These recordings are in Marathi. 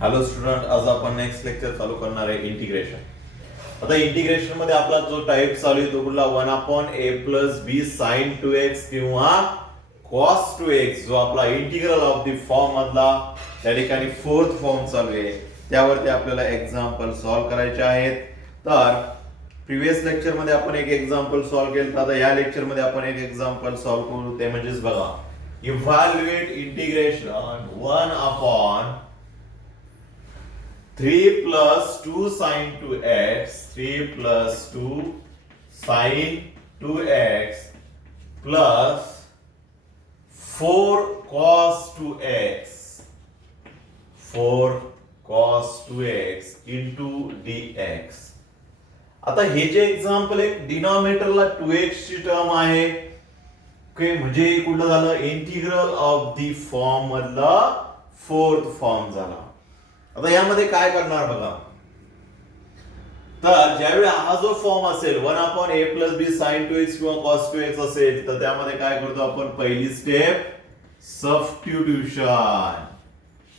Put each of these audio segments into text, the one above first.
हॅलो स्टुडंट, आज आपण नेक्स्ट लेक्चर चालू करणार आहे इंटिग्रेशन. आता इंटिग्रेशन मध्ये आपला जो टाइप चालू आहे तो कुठला 1/a+b sin 2x किंवा cos 2x, जो आपला इंटिग्रल ऑफ द फॉर्म मधला त्या ठिकाणी फोर्थ फॉर्म चालू आहे. त्यावरती आपल्याला एक्झाम्पल सॉल्व्ह करायचे आहेत. तर प्रिव्हियस लेक्चर मध्ये आपण एक एक्झाम्पल सॉल्व्ह केलं, तर आता या लेक्चर मध्ये आपण एक एक्झाम्पल सॉल्व्ह करू. ते म्हणजेच बघा, evaluate integration 1/3 plus 2 sin 2x, 3 plus 2 sin 2x plus 4 cos 2x, 4 cos 2x into dx. आता हे जे एक्झाम्पल आहे, डिनॉमिनेटरला 2x ची टर्म आहे, म्हणजे कुठलं झालं, इंटिग्रल ऑफ द फॉर्म मधला फोर्थ फॉर्म झाला. आता यामध्ये काय करणार बघा, तर ज्यावेळी हा जो फॉर्म असेल 1/a+b sin 2x किंवा cos 2x असेल, तर त्यामध्ये काय करतो आपण, पहिली स्टेप सबस्टिट्यूशन.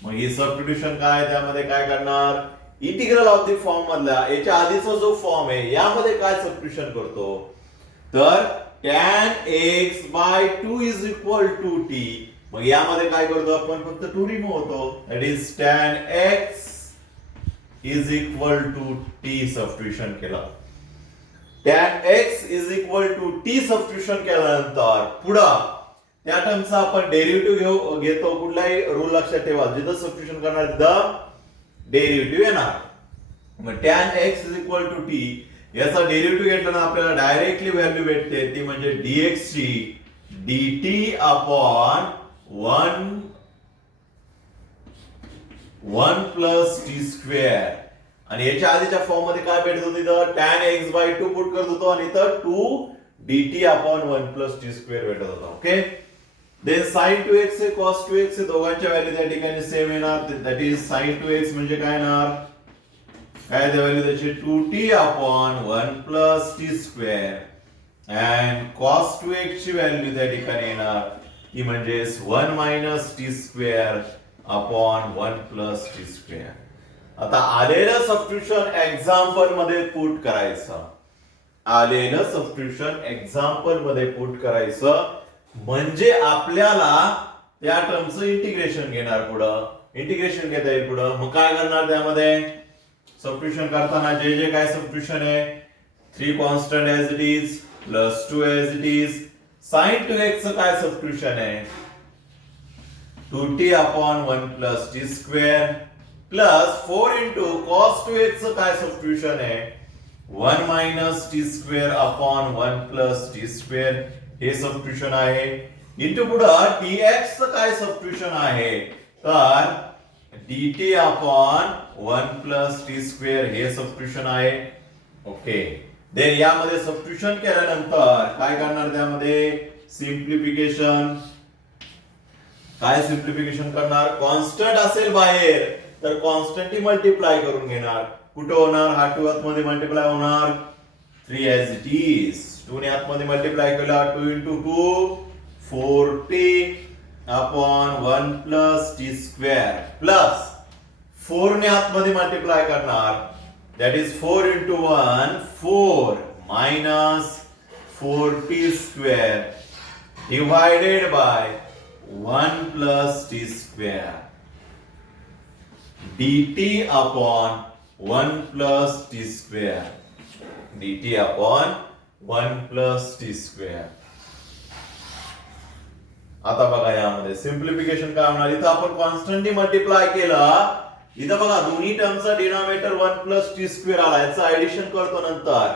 मग ही सबस्टिट्यूशन काय, त्यामध्ये काय करणार, इंटिग्रल ऑफ द फॉर्म मधला याच्या आधीचा जो फॉर्म आहे यामध्ये काय सबस्टिट्यूशन करतो, तर tan x/2 = t. मग यामध्ये काय करतो आपण, फक्त 2 रिमूव्ह होतो, that is tan x = t substitution केलं. tan x = t सबस्टिट्यूशन केल्यानंतर पुढं त्या टर्मचा आपण डेरिव्हेटिव्ह घेतो. कुठलाही रूल लक्षात ठेवा, जिथं सबस्टिट्यूशन करणार तिथं डेरिव्हेटिव्ह येणार. मग tan x = t याचा डेरिव्हेटिव्ह घेतल्यानं आपल्याला डायरेक्टली व्हॅल्यू भेटते, ती म्हणजे dx ची dt अपॉन 1 plus t². आणि याच्या आधीच्या फॉर्म मध्ये काय भेटत होती, तर tan x/2 पुट करत होतो आणि इथं 2 dt अपॉन 1 plus t² भेटत होता. ओके, देन sin 2x हे cos 2x हे दोघांच्या व्हॅल्यू त्या ठिकाणी सेम येणार. दॅट इज sin 2x म्हणजे काय येणार, काय व्हॅल्यू त्याची 2t upon 1 plus t². And cos 2x ची व्हॅल्यू त्या ठिकाणी येणार, ती म्हणजे 1 - t² अपॉन 1 plus t². आता आलेलं सबस्टिट्यूशन एक्झाम्पल मध्ये पुट करायचं, आलेलं सबस्टिट्यूशन एक्झाम्पल मध्ये पुट करायचं, म्हणजे आपल्याला त्या टर्मचं इंटिग्रेशन घेणार, पुढं इंटिग्रेशन घेता येईल पुढं. मग काय करणार, त्यामध्ये सबस्टिट्यूशन करताना जे जे काय सबस्टिट्यूशन आहे, 3 constant as it is plus 2 as it is. sin 2x चं काय सबस्टिट्यूशन आहे, 2t upon 1 plus t² plus 4 into cos 2x चं काय सबस्टिट्यूशन आहे, 1 - t² अपॉन 1 plus t², हे सबस्टिट्यूशन आहे. इंटू पुढं dx चं काय सबस्टिट्यूशन आहे, तर dt अपॉन 1 plus t², हे सबस्टिट्यूशन आहे. ओके, देन यामध्ये सबस्टिट्यूशन केल्यानंतर काय करणार, त्यामध्ये सिंप्लिफिकेशन. काय सिंप्लिफिकेशन करणार, कॉन्स्टंट असेल बाहेर तर कॉन्स्टंटली मल्टिप्लाय करून घेणार. कुठं होणार, हा 2 आतमध्ये मल्टिप्लाय होणार, 3 ऍज इट इज. 2 ने आतमध्ये मल्टिप्लाय केला, 2 × 2 4t upon 1 plus t² plus 4 ने आतमध्ये मल्टिप्लाय करणार, that is 4 into 1 4 minus 4t² divided by 1 plus t², dt upon 1 plus t², dt upon 1 plus t². आता बघा, यामध्ये सिंप्लिफिकेशन काय होणार, इथं आपण कॉन्स्टंटली मल्टिप्लाय केला, इथं बघा दोन्ही टर्मचा डिनॉमिनेटर 1 plus t² आला, याचं ऍडिशन करतो नंतर.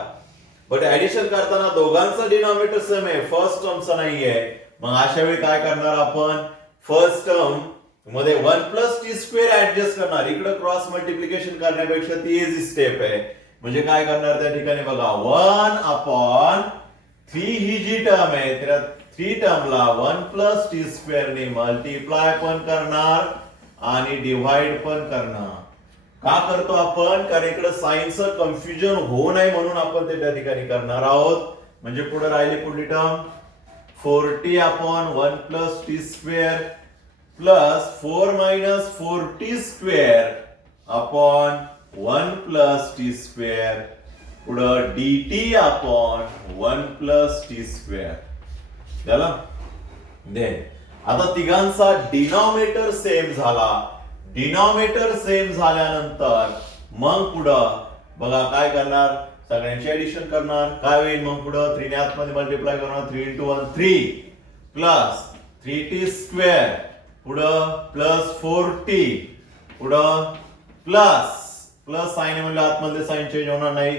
बट ऍडिशन करताना दोघांचा डिनॉमिनेटर सेम आहे, फर्स्ट टर्मचा नाहीये. मग अशा वेळी काय करणार आपण, फर्स्ट टर्म मध्ये 1 plus t² ऍडजस्ट करणार. इकडे क्रॉस मल्टिप्लिकेशन करण्यापेक्षा ती इझी स्टेप आहे. म्हणजे काय करणार, त्या ठिकाणी बघा 1/3 ही जी टर्म आहे, त्या 3 टर्मला 1 plus t² ने मल्टिप्लाय पण करणार आणि डिवाइड पण करणार. का करतो आपण, कारण इकडे साइनचं कन्फ्युजन होऊ नये म्हणून आपण ते त्या ठिकाणी करणार आहोत. म्हणजे पुढे राहिली पुढली term 4t upon 1 plus t² plus 4 minus 4t square upon 1 plus T square पुढं dt upon 1 plus T square झालं. देन आता तिघांचा डिनॉमिनेटर सेम झाला. डिनॉमिनेटर सेम झाल्यानंतर मग पुढं बघा काय करणार, सगळ्यांची ऍडिशन करणार. काय होईल मग पुढं 3 ने आतमध्ये मल्टिप्लाय करणार. 3 into 1 3 प्लस 3t स्क्वेअर पुढं प्लस 4t पुढं प्लस प्लस साइन म्हणजे आतमध्ये साइन चेंज होणार नाही.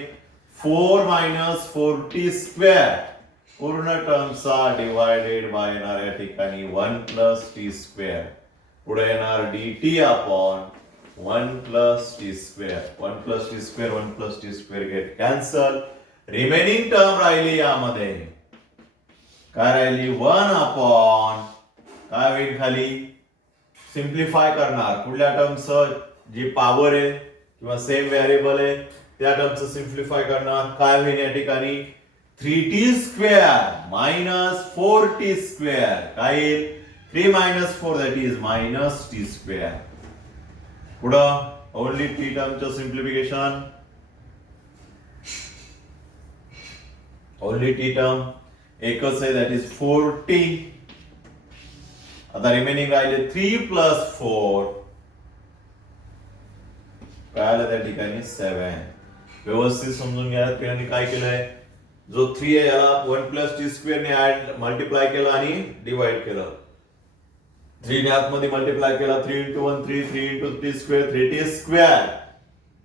4 मायनस 4t स्क्वेअर पूर्ण टर्मचा डिवायडेड बाय येणार या ठिकाणी 1 प्लस टी स्क्वेअर पुढे येणार dt upon 1 plus T square. 1 plus T square 1 plus T square get cancel. Remaining term राहिली यामध्ये काय राहिली 1 अपॉन काय होईल खाली सिम्प्लिफाय करणार. कुठल्या टर्मचं जी पॉवर आहे किंवा सेम व्हेरिएबल आहे त्या टर्मचं सिम्प्लिफाय करणार. काय होईल या ठिकाणी 3t square minus 4t square काय येईल 3 minus 4 that is minus T square. पुढं ओनली टी टर्मचं सिम्प्लिफिकेशन. ओनली टी टर्म एकच आहे दॅट इज 4t. आता रिमेनिंग राहिले 3 प्लस 4 काय आलं त्या ठिकाणी 7. व्यवस्थित समजून घ्या त्यांनी काय केलंय जो 3 आहे याला 1 प्लस टी स्क्वेअर ने ऍड मल्टिप्लाय केलं आणि डिवाइड केलं. 3 ने आतमध्ये मल्टिप्लाय केला 3 into 1 3 3 into t square 3t square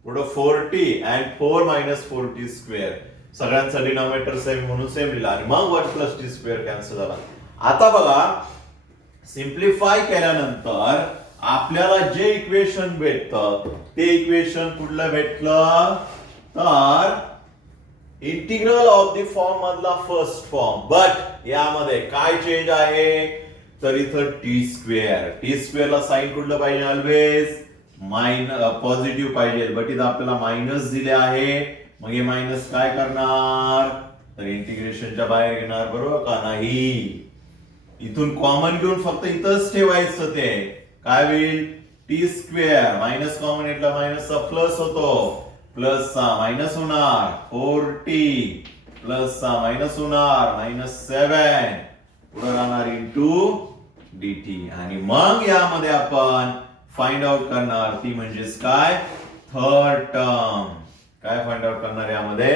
पुढे 4t and 4 minus 4t square सगळ्यांचा डिनॉमिनेटर सेम म्हणून सेम लिहिला आणि मग 1 प्लस टी स्क्वेअर कॅन्सल झाला. आता बघा सिम्प्लिफाय केल्यानंतर आपल्याला जे इक्वेशन भेटतं ते इक्वेशन कुठलं भेटलं तर इंटिग्रल ऑफ द फॉर्म मधला फर्स्ट फॉर्म. बट यामध्ये काय चेंज आहे तर इथं टी स्क्वेअरला साइन कुठलं पाहिजे ऑलवेज पॉझिटिव्ह पाहिजे. बट इथं आपल्याला मायनस दिले आहे. मग हे मायनस काय करणार तर इंटिग्रेशनच्या बाहेर घेणार बरोबर का नाही. इथून कॉमन घेऊन फक्त इथंच ठेवायचं ते काय होईल टी स्क्वेअर मायनस कॉमन घेतला मायनसचा प्लस होतो प्लसचा मायनस होणार 4t प्लसचा मायनस होणार -7 पुढे राहणार इंटू dt आणि मग यामध्ये आपण फाइंड आउट करणार ती म्हणजेच काय थर्ड टर्म. काय फाइंड आउट करणार यामध्ये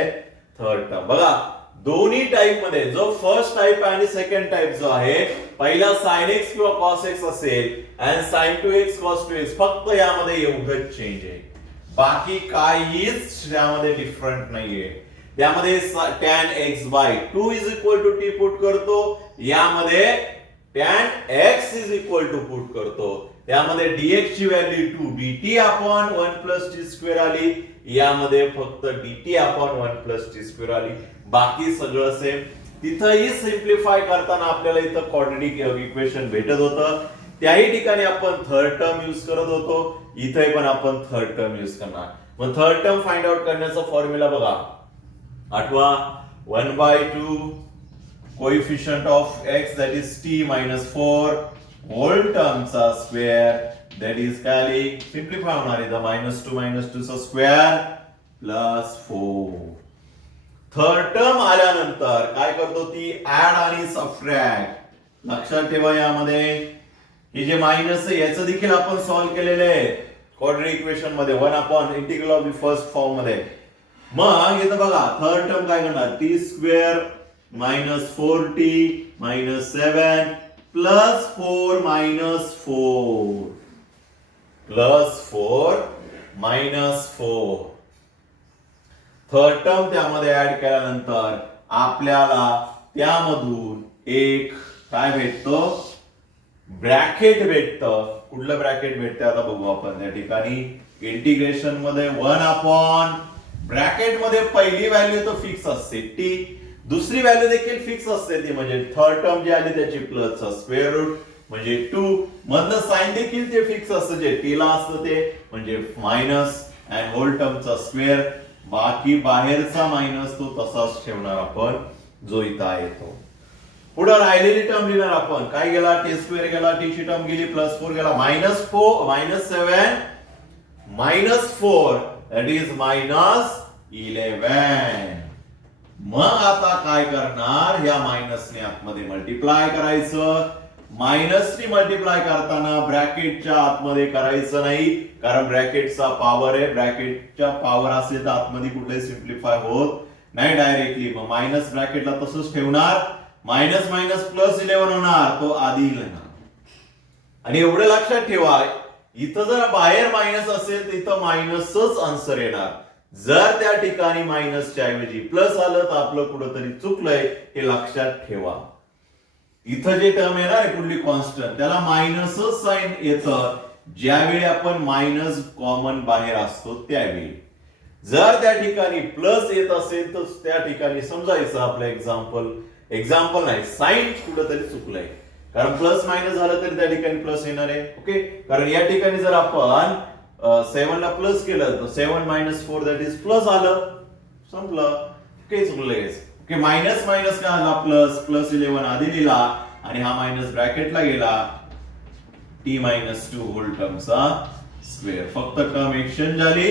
थर्ड टर्म. बघा दोन्ही टाइप मध्ये जो फर्स्ट टाइप आहे आणि सेकंड टाइप जो आहे पहिला sin x किंवा cos x असेल आणि sin 2x cos 2x फक्त यामध्ये एवढंच चेंज आहे. बाकी काहीच त्यामध्ये डिफरंट नाहीये. त्यामध्ये tan x by 2 is equal to t put करतो. यामध्ये tan x is equal to put करतो. त्यामध्ये dx ची value 2 dt upon 1 plus T square आली. यामध्ये फक्त dt upon 1 plus T square आली. बाकी सगळं सेम. तिथंही सिम्प्लिफाय करताना आपल्याला इथं क्वाड्रेटिक इक्वेशन भेटत होतं. त्याही ठिकाणी आपण थर्ड टर्म यूज करत होतो. इथे पण आपण थर्ड टर्म यूज करणार. मग थर्ड टर्म फाइंड आउट करण्याचा फॉर्म्युला बघा आठवा 1/2 coefficient of x that is t minus 4 whole टर्मचा स्क्वेअर that is काय सिम्प्लिफाय होणार आहे -2 चा स्क्वेअर प्लस 4. थर्ड टर्म आल्यानंतर काय करतो ती ऍड आणि सबट्रॅक्ट. लक्षात ठेवा यामध्ये हे जे मायनस आहे याचं देखील आपण सॉल्व्ह केलेले आहे क्वाड्रेटिक इक्वेशन मध्ये 1 upon integral of the first form मध्ये. मग इथं बघा थर्ड टर्म काय करणार t square -4t -7 plus 4 -4 plus 4 -4. Third term त्यामध्ये ऍड केल्यानंतर आपल्याला त्यामधून एक काय भेटतो ब्रॅकेट भेटतं. कुठलं ब्रॅकेट भेटतं आता बघू आपण. त्या ठिकाणी इंटिग्रेशन मध्ये 1 अपॉन ब्रॅकेट मध्ये पहिली व्हॅल्यू तर फिक्स असते टी. दुसरी व्हॅल्यू देखील फिक्स असते ती म्हणजे थर्ड टर्म जी आली त्याची प्लसचा स्क्वेअर रूट म्हणजे 2 मधलं साइन देखील ते फिक्स असतं जे टी ला असतं ते म्हणजे मायनस अँड होल टर्मचा स्क्वेअर. बाकी बाहेरचा मायनस तो तसाच ठेवणार आपण जो इथं आहे तो. पुढे राहिलेली टर्म लिहिणार आपण. काय गेला? टी स्क्वेअर गेला, टी ची टर्म गेली, +4 गेला, -7 -4 दॅट इज -11. मग आता काय करणार? या मायनसने आतमध्ये मल्टिप्लाय करायचं. मायनसने मल्टिप्लाय करताना ब्रॅकेटच्या आतमध्ये करायचं नाही, कारण ब्रॅकेटचा पॉवर आहे. ब्रॅकेटच्या पॉवर असेल तर आतमध्ये कुठले सिम्प्लिफाय होत नाही डायरेक्टली. मग मायनस ब्रॅकेटला तसंच ठेवणार. मायनस मायनस +11 होणार, तो आधी लिहिणार. आणि एवढं लक्षात ठेवा, इथं जर बाहेर मायनस असेल तर इथं मायनसच आन्सर येणार. जर त्या ठिकाणी मायनसच्या ऐवजी प्लस आलं तर आपलं कुठंतरी चुकलंय, हे लक्षात ठेवा. इथं जे टर्म येणार आहे कुठली कॉन्स्टंट, त्याला मायनसच साइन येतं ज्यावेळी आपण मायनस कॉमन बाहेर असतो त्यावेळी. जर त्या ठिकाणी प्लस येत असेल तर त्या ठिकाणी समजायचं आपलं एक्झाम्पल नाही, साइन कुठंतरी चुकलंय. कारण प्लस मायनस झालं तरी त्या ठिकाणी प्लस येणार आहे. ओके, कारण या ठिकाणी जर आपण 7 ला प्लस केलं तर 7 - 4 दॅट इज प्लस आलं, संपलं. काही चुकलं लगेच. ओके, मायनस मायनस काय आला? +11 आधी लिहिला आणि हा मायनस ब्रॅकेटला गेला. t - 2 होल टर्मचा स्क्वेअर. फक्त टर्म एक्सचेंज झाली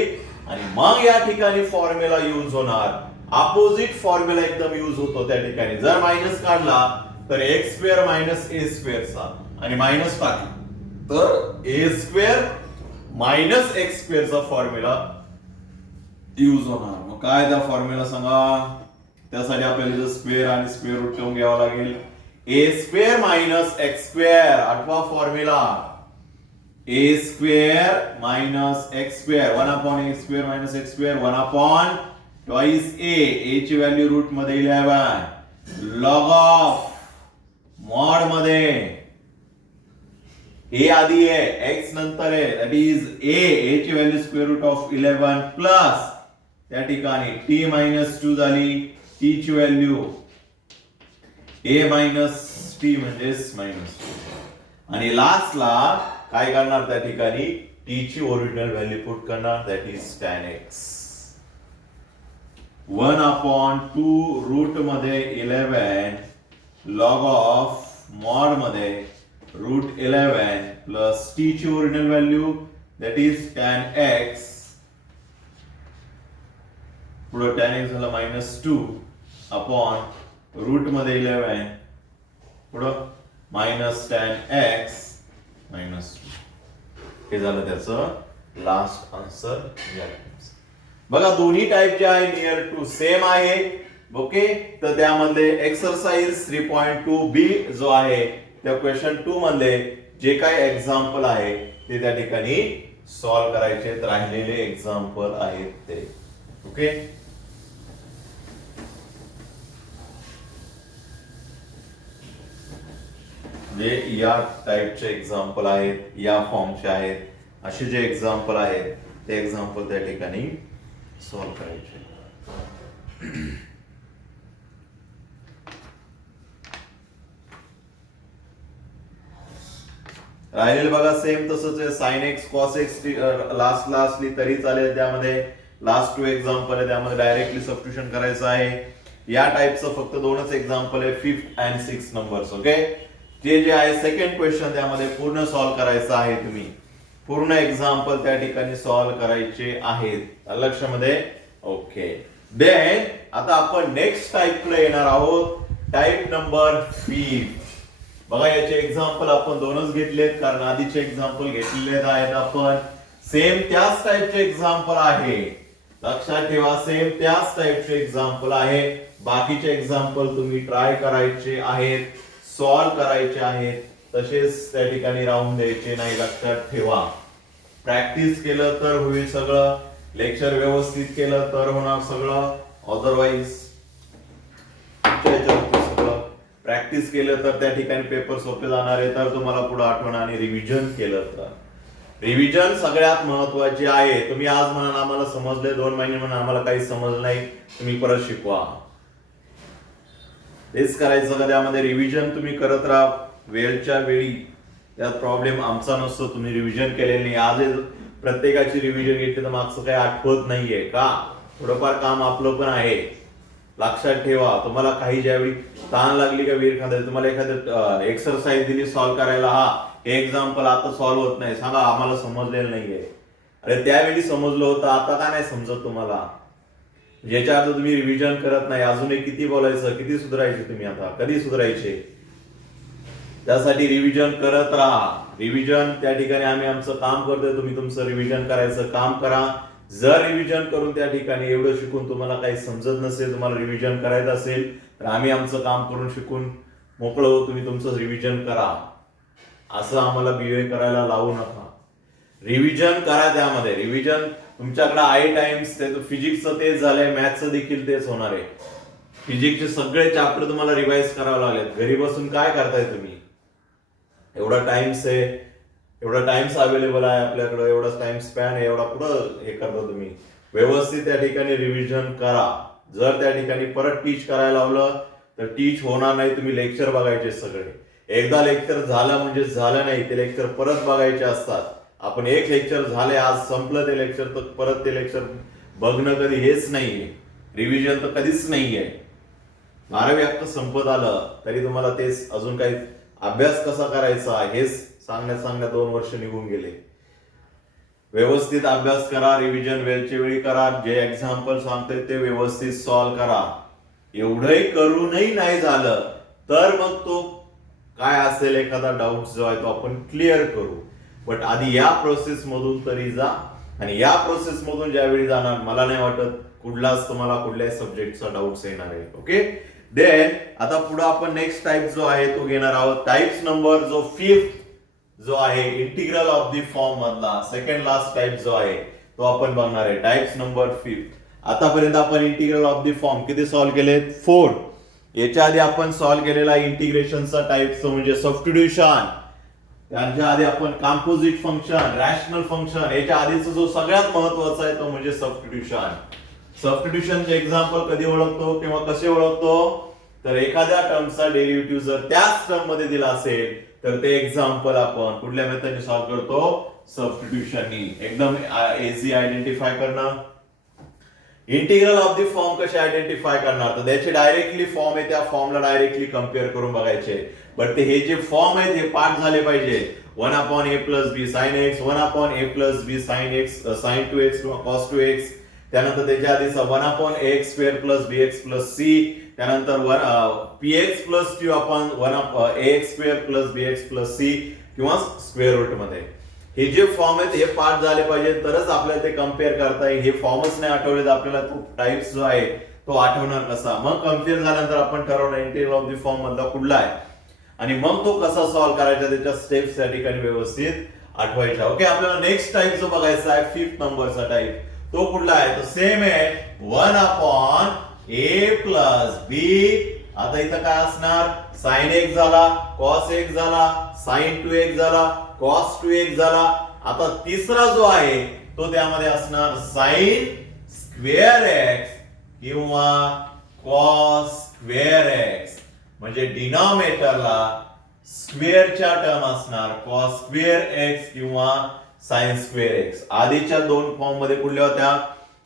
आणि मग या ठिकाणी फॉर्म्युला यूज होणार. अपोजिट फॉर्म्युला एकदम यूज होतो त्या ठिकाणी. जर मायनस काढला तर x² - a² आणि मायनस टाकला तर a² - x² चा फॉर्म्युला यूज होणार. मग काय त्या फॉर्म्युला सांगा? त्यासाठी आपल्याला स्क्वेअर आणि स्क्वेअर रूट ठेवून घ्यावा लागेल. a² - x². आठवा formula a² - x². 1/a² - x². 1/2 a ची व्हॅल्यू रूट मध्ये 11. लॉग ऑफ मॉड मध्ये a आधी आहे, x नंतर आहे, दॅट इज a ची value square root of 11 plus त्या ठिकाणी t - 2 झाली. t ची व्हॅल्यू a - t म्हणजे -2. आणि लास्टला काय करणार? त्या ठिकाणी t ची ओरिजिनल व्हॅल्यू पुट करणार, that is tan x. 1/2 root मध्ये 11 लॉग ऑफ मॉड मध्ये रूट 11 प्लस t ची original value that is tan x. पुढे tan x झाला -2 अपॉन रूट मध्ये 11 पुढं मायनस tan x -2. हे झालं त्याचं लास्ट आन्सर. बघा दोन्ही टाइप जे आहे नियर टू सेम आहे. ओके, तर त्यामध्ये एक्सरसाइज 3.2b जो आहे त्या क्वेश्चन 2 मध्ये जे काही एक्झाम्पल आहे ते त्या ठिकाणी सॉल्व्ह करायचे. राहिलेले एक्झाम्पल आहेत ते. ओके, जे या टाइपचे एक्झाम्पल आहेत, या फॉर्मचे आहेत, असे जे एक्झाम्पल आहेत ते एक्झाम्पल त्या ठिकाणी सॉल्व्ह करायचे. राहिलेले बघा सेम तसंच आहे. sin x cos x lastly तरी चालेल. त्यामध्ये लास्ट 2 एक्झाम्पल आहे, त्यामध्ये डायरेक्टली सबस्टिट्यूशन करायचं आहे. या टाइपचं फक्त 2च एक्झाम्पल आहे, 5th and 6th numbers. Okay, जे आहे सेकंड क्वेश्चन त्यामध्ये पूर्ण सॉल्व्ह करायचं आहे. तुम्ही पूर्ण एक्झाम्पल त्या ठिकाणी सॉल्व्ह करायचे आहेत. लक्षामध्ये. ओके, देन आता आपण नेक्स्ट टाइपला येणार आहोत. Type number 5. बघा याचे एक्झाम्पल आपण 2च घेतलेत कारण आधीचे एक्झाम्पल घेतलेले आहेत आपण. सेम त्याच टाइपचे एक्झाम्पल आहे. लक्षात ठेवा, सेम त्याच टाइपचे एक्झाम्पल आहे. बाकीचे एक्झाम्पल तुम्ही ट्राय करायचे आहेत, सॉल्व्ह करायचे आहेत, तसेच त्या ठिकाणी राहून द्यायचे नाही. लक्षात ठेवा, प्रॅक्टिस केलं तर होईल सगळं. लेक्चर व्यवस्थित केलं तर होणार सगळं. अदरवाईज प्रॅक्टिस केलं तर त्या ठिकाणी पेपर सोपे जाणार आहे. तर तुम्हाला पुढे आठवण आणि रिव्हिजन केलं तर. रिव्हिजन सगळ्यात महत्वाची आहे. तुम्ही आज म्हणा आम्हाला समजले, 2 महिने म्हणा आम्हाला काही समजलं नाही, तुम्ही परत शिकवा. तेच करायचं का? त्यामध्ये रिव्हिजन तुम्ही करत राहा वेळच्या वेळी. त्यात प्रॉब्लेम आमचा नसतो, तुम्ही रिव्हिजन केलेले नाही. आज प्रत्येकाची रिव्हिजन घेतली तर मागचं काही आठवत नाहीये का? थोडंफार काम आपलं पण आहे. लक्षात ठेवा. तुम्हाला काही ज्यावेळी ताण लागली का विहीर खांद्याला, तुम्हाला एखादं एक्सरसाइज दिली सॉल्व्ह करायला, हे एक्झाम्पल आता सॉल्व्ह होत नाही, सांगा आम्हाला समजलेलं नाहीये. अरे त्यावेळी समजलं होतं, आता का नाही समजत तुम्हाला? ज्याच्या अर्थ तुम्ही रिव्हिजन करत नाही, अजूनही किती बोलायचं, किती सुधारायचे तुम्ही, आता कधी सुधारायचे? त्यासाठी रिव्हिजन करत राहा. रिव्हिजन त्या ठिकाणी आम्ही आमचं काम करतोय, तुम्ही तुमचं रिव्हिजन करायचं काम करा. जर रिव्हिजन करून त्या ठिकाणी एवढं शिकून तुम्हाला काही समजत नसेल, तुम्हाला रिव्हिजन करायचं असेल, तर आम्ही आमचं काम करून शिकून मोकळं हो, तुम्ही तुमचं रिव्हिजन करा. असं आम्हाला बीए करायला लावू नका. रिव्हिजन करा. त्यामध्ये रिव्हिजन तुमच्याकडे आहे टाइम्स, फिजिक्सचं तेच झालंय, मॅथ्सचं देखील तेच होणार आहे. फिजिक्सचे सगळे चॅप्टर तुम्हाला रिवाइज करावे लागलेत. घरी बसून काय करताय तुम्ही? एवढा टाइम्स आहे, एवढा टाइम्स अवेलेबल आहे आपल्याकडे, एवढा टाइम स्पॅन आहे, एवढा कुठं हे करता तुम्ही? व्यवस्थित त्या ठिकाणी रिव्हिजन करा. जर त्या ठिकाणी परत टीच करायला लावलं तर टीच होणार नाही. तुम्ही लेक्चर बघायचे सगळे. एकदा लेक्चर झालं म्हणजे झालं नाही, ते लेक्चर परत बघायचे असतात. आपण एक लेक्चर झाले, आज संपलं ते लेक्चर, तर परत ते लेक्चर बघणं कधी हेच नाहीये. रिव्हिजन तर कधीच नाहीये. 12वी हक्क संपत आलं तरी तुम्हाला तेच अजून काही अभ्यास कसा करायचा हेच सांगण्यात 2 वर्ष निघून गेले. व्यवस्थित अभ्यास करा, रिव्हिजन वेळच्या वेळी करा, जे एक्झाम्पल सांगते ते व्यवस्थित सॉल्व्ह करा. एवढंही करूनही नाही झालं तर मग तो काय असेल एखादा डाऊट जो आहे तो आपण क्लिअर करू. बट आधी या प्रोसेस मधून तरी जा. आणि या प्रोसेस मधून ज्यावेळी जाणार, मला नाही वाटत कुठलाच तुम्हाला कुठल्याही सब्जेक्टचा डाऊट्स येणार आहे. ओके, देन आता पुढे आपण नेक्स्ट टाइप जो आहे तो घेणार आहोत. टाइप्स नंबर जो 5th जो आहे इंटिग्रल ऑफ द फॉर्म मधला सेकंड लास्ट टाइप जो आहे तो आपण बघणार आहे. Types number 5th. आतापर्यंत आपण इंटिग्रल ऑफ द फॉर्म किती सॉल्व्ह केलेत? 4. याच्या आधी आपण सॉल्व्ह केलेला इंटिग्रेशनचा टाइप म्हणजे सबस्टिट्यूशन, त्यांच्या आधी आपण कंपोजिट फंक्शन, रॅशनल फंक्शन, याच्या आधीचा जो सगळ्यात महत्वाचा आहे तो म्हणजे सबस्टिट्यूशन. सबस्टिट्यूशनचे एक्झाम्पल कधी ओळखतो किंवा कसे ओळखतो? तर एखाद्या टर्मचा डेरिव्हेटिव्ह जर त्याच टर्म मध्ये दिला असेल तर ते एक्झाम्पल आपण कुठल्या मेथडने सॉल्व्ह करतो? सबस्टिट्यूशननी. एकदम इझी आयडेंटिफाय करणं. इंटिग्रल ऑफ द फॉर्म कसे आयडेंटिफाय करणार? तर त्याचे डायरेक्टली फॉर्म आहे, त्या फॉर्मला डायरेक्टली कम्पेअर करून बघायचे. बट ते हे जे फॉर्म आहेत हे पाठ झाले पाहिजे. 1/a plus b sin x, 1/a plus b sin x sin 2x किंवा cos 2x. त्यानंतर त्याच्या आधीचा 1/ax² plus bx plus c, त्यानंतर px plus q upon 1/ax² plus bx plus c किंवा स्क्वेअर रूट मध्ये. हे जे फॉर्म आहेत हे पाठ झाले पाहिजे तरच आपल्याला ते कम्पेअर करता येईल. हे फॉर्मच नाही आठवले तर आपल्याला तो टाइप्स जो आहे तो आठवणार कसा? मग कम्पेअर झाल्यानंतर आपण ठरवणार इंटिग्रल ऑफ द फॉर्म मधला कुठला आहे आणि मग तो कसा सॉल्व्ह करायचा, त्याच्या स्टेप्स त्या ठिकाणी व्यवस्थित आठवायच्या. ओके, आपल्याला नेक्स्ट टाइप जो बघायचा आहे 5th नंबरचा टाइप, तो कुठला आहे? तो सेम आहे 1/a plus b. आता इथं काय असणार? sin x झाला, cos x झाला, sin 2x झाला, cos 2x झाला. आता तिसरा जो आहे तो त्यामध्ये असणार sin square x किंवा cos square x. म्हणजे डिनॉमिनेटरला स्क्वेअरच्या टर्म असणार cos square x किंवा sin square x. आधीच्या 2 फॉर्म मध्ये कुठल्या होत्या?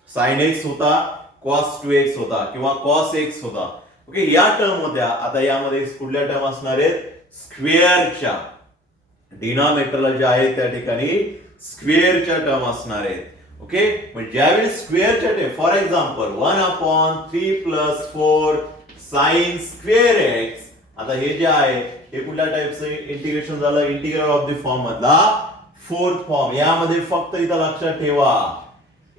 sin x होता, cos 2x होता किंवा cos x होता. ओके, या टर्म होत्या. आता यामध्ये कुठल्या टर्म असणार आहेत? स्क्वेअरच्या. डिनॉमिनेटरला जे आहे त्या ठिकाणी स्क्वेअरच्या टर्म असणार आहेत. ओके, म्हणजे ज्यावेळी स्क्वेअरच्या term, for example 1/3 plus 4 sin square x. आता हे जे आहे हे कुठल्या टाइपचं इंटिग्रेशन झालं? इंटिग्रल ऑफ द फॉर्म मधला 4th फॉर्म. यामध्ये फक्त इथं लक्षात ठेवा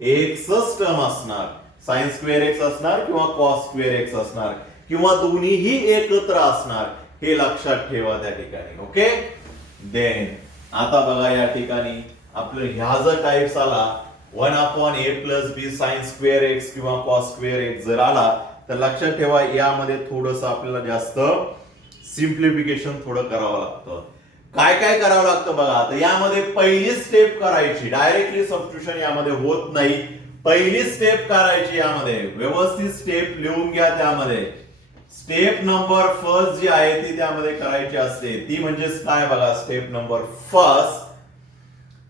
एकच टर्म असणार, sin square x असणार किंवा cos square x असणार किंवा दोन्हीही एकत्र असणार, हे लक्षात ठेवा त्या ठिकाणी. ओके, देन आता बघा या ठिकाणी आपलं ह्या जर टाइप्स आला 1/a plus b sin square x किंवा cos square x जर आला तर लक्षात ठेवा यामध्ये थोडंसं आपल्याला जास्त सिम्प्लिफिकेशन थोडं करावं लागतं. काय काय करावं लागतं बघा. आता यामध्ये पहिली स्टेप करायची, डायरेक्टली सबस्टिट्यूशन यामध्ये होत नाही. पहिली स्टेप करायची, यामध्ये व्यवस्थित स्टेप लिहून घ्या. त्यामध्ये स्टेप नंबर फर्स्ट जी आहे ती त्यामध्ये करायची असते. ती म्हणजेच काय बघा, स्टेप नंबर फर्स्ट.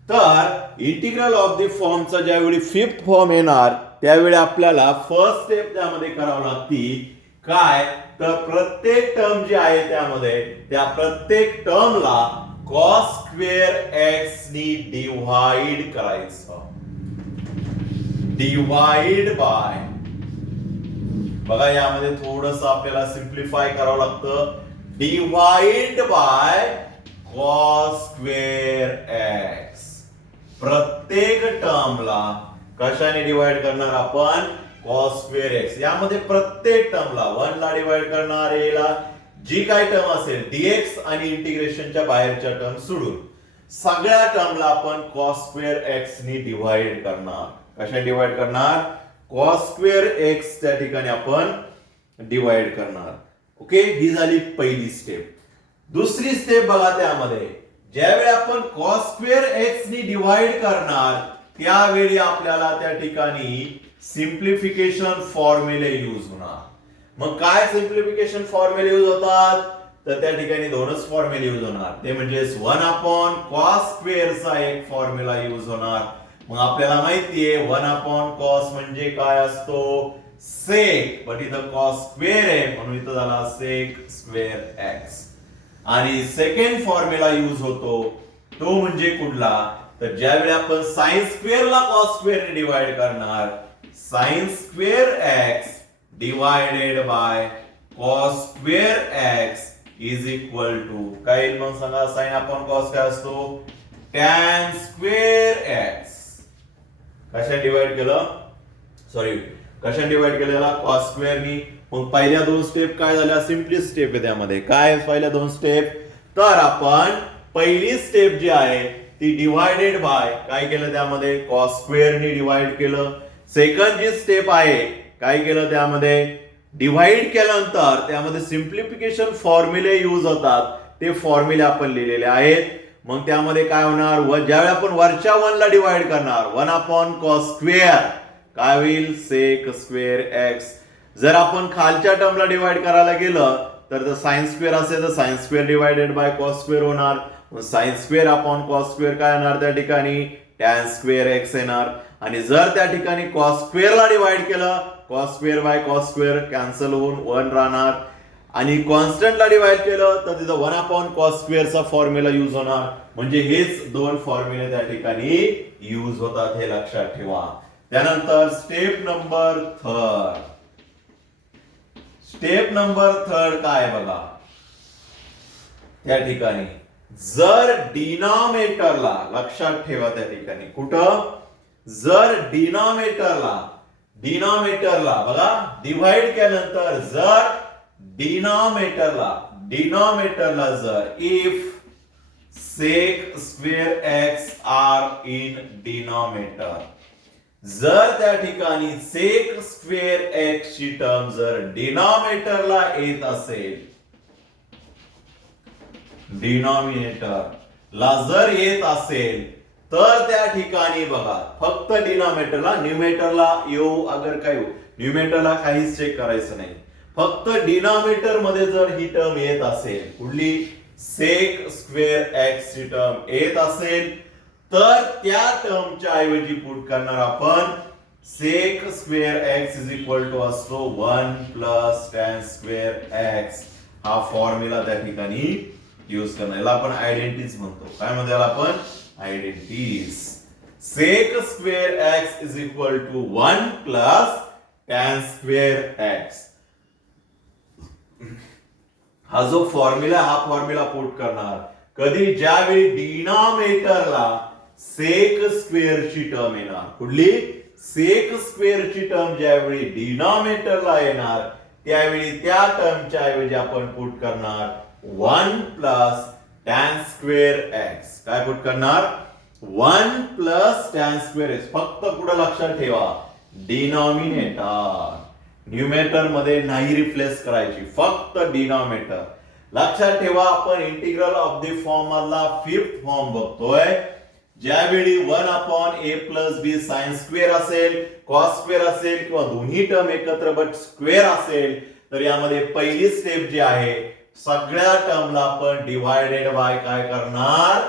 तर इंटिग्रल ऑफ द फॉर्मचा ज्यावेळी 5th फॉर्म येणार त्यावेळी आपल्याला फर्स्ट स्टेप त्यामध्ये करावं लागती काय तर प्रत्येक टर्म जी आहे त्यामध्ये त्या प्रत्येक टर्मला cos स्क्वेअर x नी डिवाइड करायचं. डिवाइड बाय बघा यामध्ये थोडस आपल्याला सिंप्लिफाय करावं लागतं. Divide by cos square x. प्रत्येक टर्मला कशाने डिवाइड करणार आपण cos स्क्वेअर x. यामध्ये प्रत्येक टर्मला 1 ला डिवाइड करणार, a ला जी काय टर्म असेल dx आणि इंटिग्रेशनच्या बाहेरच्या टर्म सोडून सगळ्या टर्मला आपण cos स्क्वेअर x नी डिवाइड करणार. कशाने डिवाइड करणार cos स्क्वेअर x त्या ठिकाणी आपण डिवाइड करणार. ओके, ही झाली पहिली स्टेप. दुसरी स्टेप बघा त्यामध्ये ज्यावेळी आपण cos स्क्वेअर x नी डिवाइड करणार त्यावेळी आपल्याला त्या ठिकाणी सिंप्लिफिकेशन फॉर्म्युले यूज होणार. मग काय सिंप्लिफिकेशन फॉर्म्युले यूज होतात तर त्या ठिकाणी दोनच फॉर्म्युले यूज होणार. ते म्हणजे 1/cos स्क्वेअर चा एक फॉर्म्युला यूज होणार. मग आपल्याला माहितीये 1/cos म्हणजे काय असतो सेक, पण इथं cos स्क्वेअर आहे म्हणून इथं झाला सेक स्क्वेअर x. आणि सेकंड फॉर्म्युला यूज होतो तो म्हणजे कुठला तर ज्यावेळी आपण sin स्क्वेअर ला cos स्क्वेअर ने डिवाइड करणार sin square x divided by cos square x is equal to काय येईल मग सांगा. sin/cos काय असतो tan स्क्वेअर x. कशा डिवाइड केलं कशा डिवाइड केलेला cos स्क्वेअर नी. मग पहिल्या दोन स्टेप काय झाल्या सिम्पली स्टेप आहे त्यामध्ये. काय पहिल्या दोन स्टेप तर आपण पहिली स्टेप जी आहे ती डिवाइडेड बाय काय केलं त्यामध्ये cos स्क्वेअर नी डिवाइड केलं. सेकंड जी स्टेप आहे काय केलं त्यामध्ये डिवाइड केल्यानंतर त्यामध्ये सिंप्लिफिकेशन फॉर्म्युले यूज होतात ते फॉर्म्युले आपण लिहिलेले आहेत. मग त्यामध्ये काय होणार ज्यावेळी आपण वरच्या 1 ला डिवाइड करणार 1/cos स्क्वेअर काय होईल सेक स्क्वेअर x. जर आपण खालच्या टर्मला डिवाइड करायला गेलं तर sin स्क्वेअर असेल तर sin square divided by cos square होणार. sin स्क्वेअर/cos स्क्वेअर काय येणार त्या ठिकाणी tan स्क्वेअर x येणार. आणि जर त्या ठिकाणी cos स्क्वेअर ला डिवाइड केलं cos square by cos square cancel होऊन 1 राहणार. आणि कॉन्स्टंट ला डिवाइड केलं तर तिथं 1/cos स्क्वेअर चा फॉर्म्युला यूज होणार. म्हणजे हेच दोन फॉर्म्युले त्या ठिकाणी यूज होतात हे लक्षात ठेवा. त्यानंतर स्टेप नंबर थर्ड काय बघा त्या ठिकाणी जर डिनॉमिनेटरला लक्षात ठेवा त्या ठिकाणी कुठं जर डिनॉमिनेटरला बघा डिवाइड केल्यानंतर जर डिनॉमिनेटरला जर if sec square x are in denominator जर त्या ठिकाणी sec स्क्वेअर x ची टर्म जर डिनॉमिनेटरला येत असेल डिनॉमिनेटरला जर येत असेल तर त्या ठिकाणी बघा फक्त डिनॉमिनेटरला न्यूमरेटरला येऊ अगर काय येऊ न्यूमरेटरला काहीच चेक करायचं नाही. फक्त डिनॉमिनेटर मध्ये जर ही टर्म येत असेल कुठली sec स्क्वेअर x ची टर्म येत असेल तर त्या टर्मच्या ऐवजी पुट करणार आपण sec square x is equal to असतो 1 tan स्क्वेअर x. हा फॉर्म्युला त्या ठिकाणी यूज करणार. याला आपण आयडेंटिटीज म्हणतो. काय म्हणतो याला आपण identities. sec square x is equal to 1 tan square x. हा जो फॉर्म्युला हा फॉर्म्युला पुट करणार कधी ज्यावेळी डिनॉमिनेटरला sec स्क्वेअर ची टर्म येणार. कुठली sec स्क्वेअर ची टर्म ज्यावेळी डिनॉमिनेटरला येणार त्यावेळी त्या टर्मच्या ऐवजी आपण पुट करणार 1 tan स्क्वेअर x. काय पुट करणार 1 tan स्क्वेअर x. फक्त पुढे लक्षात ठेवा डिनॉमिनेटर न्यूमरेटर मध्ये नाही रिप्लेस करायची फक्त डिनॉमिनेटर. लक्षात ठेवा आपण इंटिग्रल ऑफ द फॉर्म मधला फिफ्थ फॉर्म बघतोय ज्यावेळी 1/a+b sin स्क्वेअर असेल cos स्क्वेअर असेल किंवा दोन्ही टर्म एकत्र बट स्क्वेअर असेल तर यामध्ये पहिली स्टेप जी आहे सगळ्या टर्मला आपण डिवाइडेड बाय काय करणार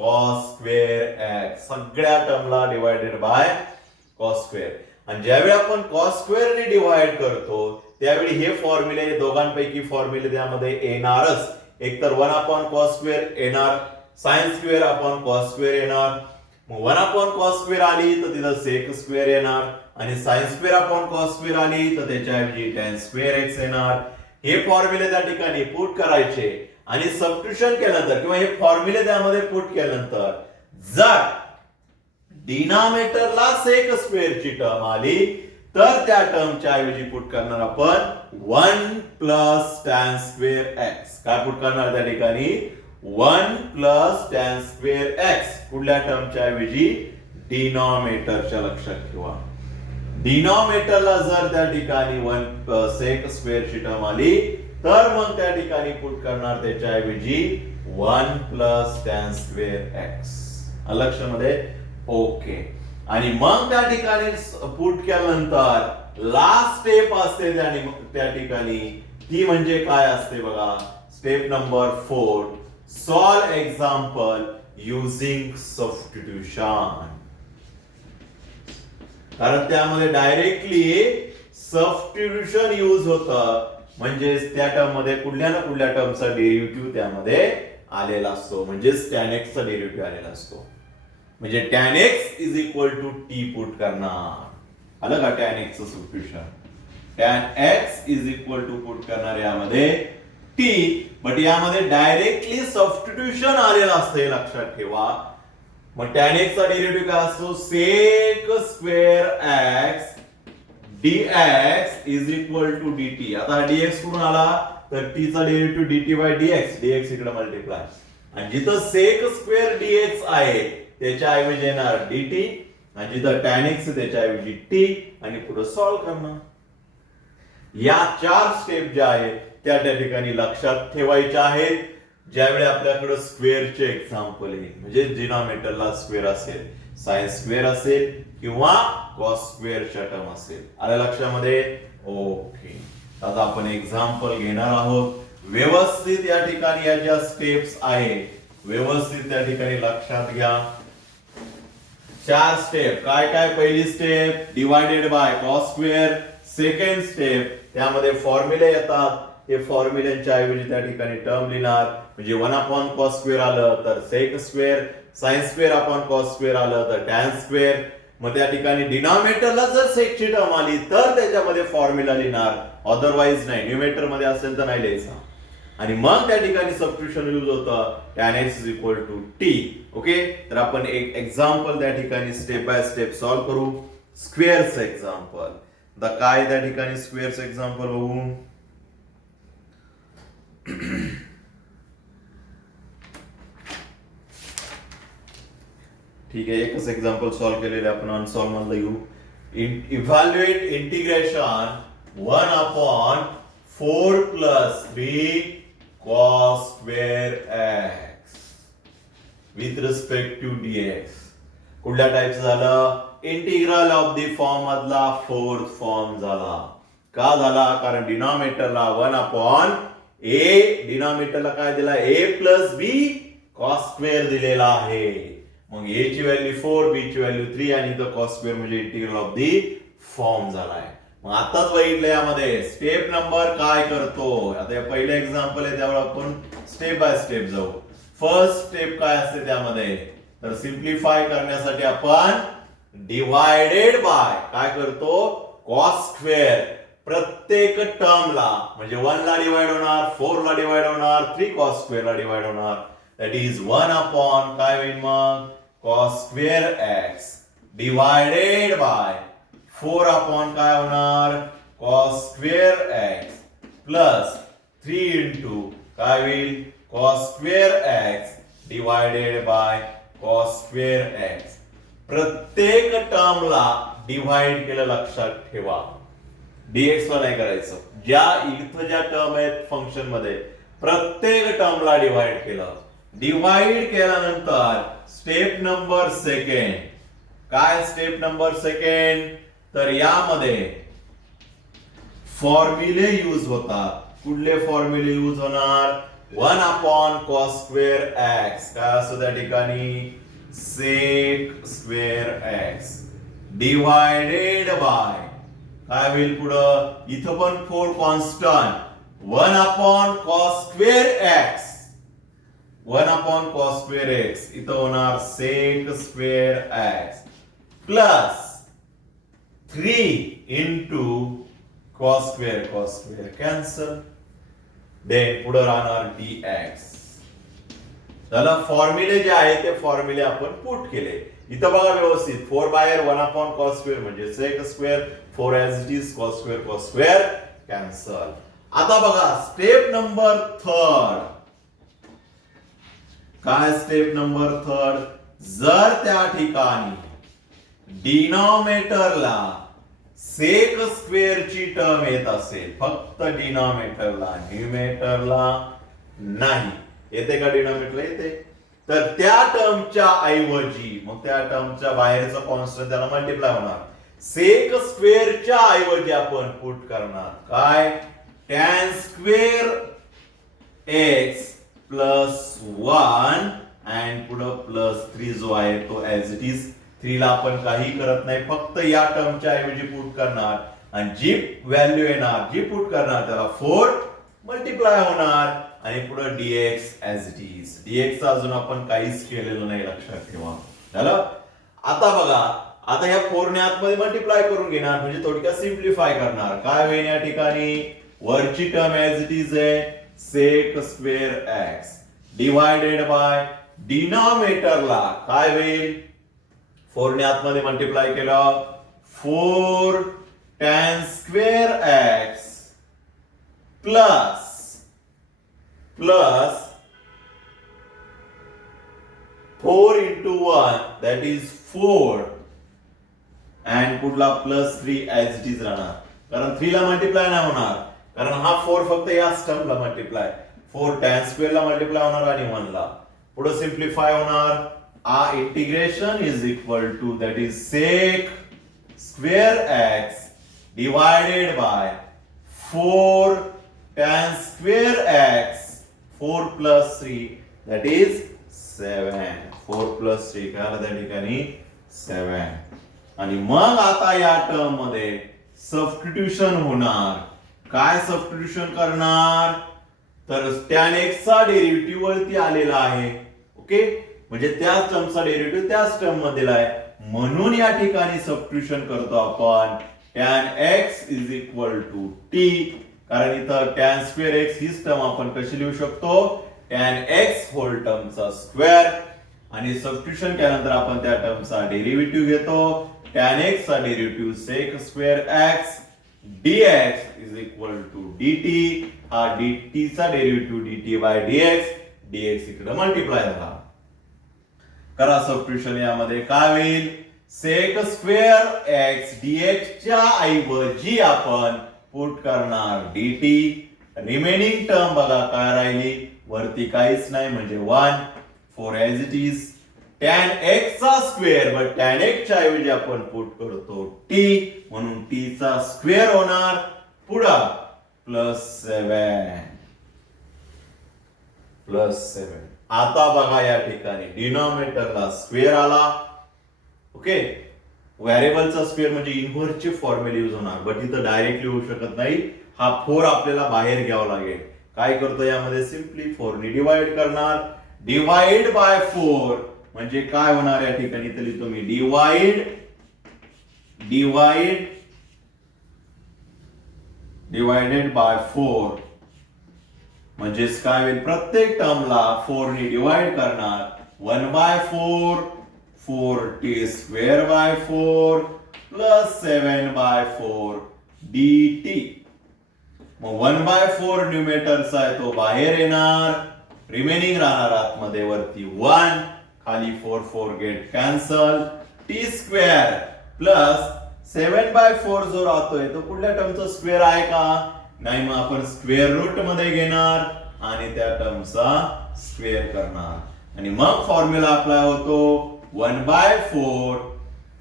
cos स्क्वेअर x. सगळ्या टर्मला डिवाइडेड बाय cos स्क्वेअर. आणि ज्यावेळी आपण कॉस स्क्वेअरने डिवाइड करतो त्यावेळी हे फॉर्म्युले दोघांपैकी फॉर्म्युले त्यामध्ये येणारच. एक तर 1/cos स्क्वेअर येणार, sign square upon cos square येणार. मग 1/cos स्क्वेअर आली तर तिथं सेक स्क्वेअर येणार आणि sign square upon cos square आली तर त्याच्याऐवजी tan स्क्वेअर x येणार. हे फॉर्म्युले त्या ठिकाणी पुट करायचे आणि सबस्टिट्यूशन केल्यानंतर किंवा हे फॉर्म्युले त्यामध्ये पुट केल्यानंतर जर डिनॉमिनेटरला सेक स्क्वेअरची टर्म आली तर त्या टर्मच्या ऐवजी पुट करणार आपण 1 प्लस tan स्क्वेअर x. काय पुट करणार त्या ठिकाणी 1 प्लस tan स्क्वेअर x. कुठल्या टर्मच्या ऐवजी डिनॉमिनेटरच्या. लक्षात ठेवा डिनॉमिनेटरला जर त्या ठिकाणी 1 सेक स्क्वेअरची टर्म आली तर मग त्या ठिकाणी पुट करणार त्याच्या ऐवजी 1 प्लस tan स्क्वेअर x. लक्षामध्ये ओके. आणि मग त्या ठिकाणी पुट केल्यानंतर लास्ट स्टेप असते त्या ठिकाणी ती म्हणजे काय असते बघा, step number 4 solve example using substitution. कारण त्यामध्ये डायरेक्टली सबस्टिट्यूशन यूज होतं म्हणजे त्या टर्म मध्ये कुठल्या ना कुठल्या टर्मचा डेरिव्हेटिव्ह त्यामध्ये आलेला असतो, म्हणजेच tan x चा डेरिव्हेटिव्ह आलेला असतो. म्हणजे tan x is equal to t put करणार. आलं का tan x चं substitution. tan x is equal to put करणार यामध्ये t, बट यामध्ये डायरेक्टली सबस्टिट्यूशन आलेलं असतं हे लक्षात ठेवा. मग tan x चा डेरिव्हेटिव्ह काय असतो sec square x dx is equal to dt. आता dx कुठून आला तर t चा डेरिव्हेटिव्ह dt बाय dx इकडे मल्टिप्लाय आणि जिथं sec स्क्वेअर dx आहे त्याच्या ऐवजी येणार dt आणि जिथं tan x त्याच्या ऐवजी t आणि पुढे सॉल्व करणार. या 4 स्टेप ज्या आहेत त्या ठिकाणी लक्षात ठेवायच्या आहेत ज्यावेळी आपल्याकडे स्क्वेअरचे एक्झाम्पल येईल. म्हणजे डिनॉमिनेटरला स्क्वेअर असेल, साइन स्क्वेअर असेल किंवा कॉस स्क्वेअरच्या टर्म असेल. आलं लक्षामध्ये ओके. आता आपण एक्झाम्पल घेणार आहोत. व्यवस्थित या ठिकाणी या ज्या स्टेप्स आहेत व्यवस्थित त्या ठिकाणी लक्षात घ्या. 4 स्टेप काय काय. पहिली step divided by cos square. Second step त्यामध्ये फॉर्म्युले येतात, हे फॉर्म्युल्यांच्या ऐवजी त्या ठिकाणी टर्म लिहिणार. म्हणजे 1/cos स्क्वेअर आलं तर sec square, sine square upon cos square आलं तर tan स्क्वेअर. मग त्या ठिकाणी डिनॉमिनेटरला जर सेकची टर्म आली तर त्याच्यामध्ये फॉर्म्युला लिहिणार, अदरवाइज नाही. न्यूमरेटर मध्ये असेल तर नाही लिहायचा. आणि मग त्या ठिकाणी सबस्टिट्यूशन यूज होतं tan x is equal to t. Okay. तर आपण एक एक्झाम्पल त्या ठिकाणी स्टेप बाय स्टेप सॉल्व करू. स्क्वेअरचं एक्झाम्पल. आता काय त्या ठिकाणी स्क्वेअरचं एक्झाम्पल बघू. ठीक आहे, एकच एक्झाम्पल सॉल्व केलेले आपण अनसॉल्व मधलं घेऊ. Evaluate integration 1/4 plus 3 cos square x with respect to dx. कुठल्या टाइपचं झालं इंटिग्रल ऑफ द फॉर्म मधला फोर्थ फॉर्म झाला. का झाला कारण डिनॉमिनेटरला 1/a, डिनॉमिनेटरला काय दिला a plus b cos square दिलेला आहे. मग a ची व्हॅल्यू 4, b ची व्हॅल्यू 3 आणि इथं cos स्क्वेअर म्हणजे इंटिग्रल ऑफ द फॉर्म झालाय. मग आताच बघितलं यामध्ये स्टेप नंबर काय करतो. आता हे पहिले एक्झाम्पल आहे त्यामुळे आपण स्टेप बाय स्टेप जाऊ. फर्स्ट स्टेप काय असते त्यामध्ये तर सिम्प्लिफाय करण्यासाठी आपण डिवायडेड बाय काय करतो cos स्क्वेअर. प्रत्येक टर्मला म्हणजे 1 ला डिवाइड होणार, 4 ला डिवाइड होणार, 3 cos स्क्वेअर ला डिवाइड होणार. दॅट इज 1 काय होईल मग cos square x divided by 4 काय होणार cos square x plus 3 into काय होईल cos square x divided bye cos square x. प्रत्येक टर्मला डिवाइड केलं लक्षात ठेवा. dx ला नाही करायचं. ज्या इथं ज्या टर्म आहेत फंक्शन मध्ये प्रत्येक टर्मला डिवाइड केलं. डिवाइड केल्यानंतर स्टेप नंबर सेकंड काय स्टेप नंबर सेकंड तर यामध्ये फॉर्म्युले यूज होतात. कुठले फॉर्म्युले यूज होणार 1/cos स्क्वेअर x काय असतो त्या ठिकाणी sec square x divided by काय होईल पुढं इथं पण 4 constant 1 upon cos square x 1 upon cos square x इथं होणार sec square x plus 3 into cos square cancel then पुढे राहणार dx झालं फॉर्म्युले जे आहे ते फॉर्म्युले आपण पुट केले इथं बघा व्यवस्थित 4 बाहेर 1 अपॉन कॉस स्क्वेअर म्हणजे sec square 4 as it is cos square cancel आता बघा स्टेप नंबर 3 काय स्टेप नंबर 3 जर त्या ठिकाणी डिनॉमिनेटरला सेक स्क्वेअरची टर्म येत असेल फक्त डिनॉमिनेटरला न्यूमरेटरला नाही येते का डिनॉमिनेटरला येते तर त्या टर्मच्या ऐवजी मग त्या टर्मच्या बाहेरचा कॉन्स्टंट त्याला मल्टिप्लाय होणार सेक स्क्वेअरच्या ऐवजी आपण पुट करणार काय tan square x plus 1 and पुढे प्लस 3 जो आहे तो ऍज इट इज 3 ला आपण काही करत नाही फक्त या टर्मच्या ऐवजी पुट करणार आणि जी व्हॅल्यू येणार जी पुट करणार त्याला 4 मल्टिप्लाय होणार आणि पुढे dx as it is dx अजून आपण काहीच केलेलं नाही लक्षात ठेवा झालं आता बघा आता या 4 ने आतमध्ये मल्टिप्लाय करून घेणार म्हणजे थोडक्यात सिम्प्लिफाय करणार काय होईल या ठिकाणी वरची टर्म ऍज इट इज आहे sec square x divided by डिनॉमिनेटरला काय होईल 4 ने आतमध्ये मल्टिप्लाय केलं 4 tan square x plus 4 into 1 that is 4 and पुढला प्लस 3 as it is राहणार कारण 3 ला मल्टिप्लाय नाही होणार कारण हा 4 फक्त याच टर्मला मल्टिप्लाय 4 tan स्क्वेअर ला मल्टिप्लाय होणार आणि 1 ला पुढे सिम्प्लिफाय होणार आ integration is equal to that is sec square x divided by 4 tan square x 4 plus 3 that is 7 4 plus 3 काय आलं त्या ठिकाणी 7 आणि मग आता या टर्म मध्ये सबस्टिट्यूशन होणार काय सबस्टिट्यूशन करणार तर tan x चा डेरिव्हेटिव्ह वरती आलेला आहे ओके म्हणजे त्याच टर्मचा डेरिव्हेटिव्ह त्याच टर्म मधला आहे म्हणून या ठिकाणी सबस्टिट्यूशन करतो आपण tan x is equal to t कारण इथं tan स्क्वेअर x हीच टर्म आपण कशी लिहू शकतो tan x होल टर्मचा स्क्वेअर आणि सबस्टिट्यूशन केल्यानंतर आपण त्या टर्मचा डेरिव्हेटिव्ह घेतो tan x चा derivative sec square x dx is equal to dt हा dt चा डेरिव्हेटिव्ह dt by dx इकडे मल्टिप्लाय झाला करा सबस्टिट्यूशन यामध्ये काय होईल sec स्क्वेअर x dx च्या ऐवजी आपण पुट करणार dt रिमेनिंग टर्म बघा काय राहिली वरती काहीच नाही म्हणजे 1 4 as it is tan x चा स्क्वेअर बट tan x च्या ऐवजी आपण पुट करतो t म्हणून t चा स्क्वेअर होणार पुढे +7 आता बघा या ठिकाणी डिनॉमिनेटरला स्क्वेअर आला ओके व्हेरिएबलचा स्क्वेअर म्हणजे इन्व्हर्सचे फॉर्म्युले यूज होणार बट इथं डायरेक्टली होऊ शकत नाही हा 4 आपल्याला बाहेर घ्यावा लागेल काय करतो यामध्ये सिंपली 4 ने डिवाइड करणार डिवाइड बाय 4 म्हणजे काय होणार या ठिकाणी तर लिहितो मी डिवाइडेड बाय 4 म्हणजेच काय होईल प्रत्येक टर्मला 4 ने डिवाइड करणार 1/4 4t square by 4 plus 7/4 dt मग 1/4 न्यूमरेटरचा आहे तो बाहेर येणार रिमेनिंग राहणार आतमध्ये वरती 1 खाली 4 4 get cancel t square plus 7/4 जो राहतोय तो कुठल्या टर्मचा स्क्वेअर आहे का नाही मग आपण स्क्वेअर रूट मध्ये घेणार आणि त्या टर्मचा स्क्वेअर करणार आणि मग फॉर्म्युला अप्लाय होतो 1/4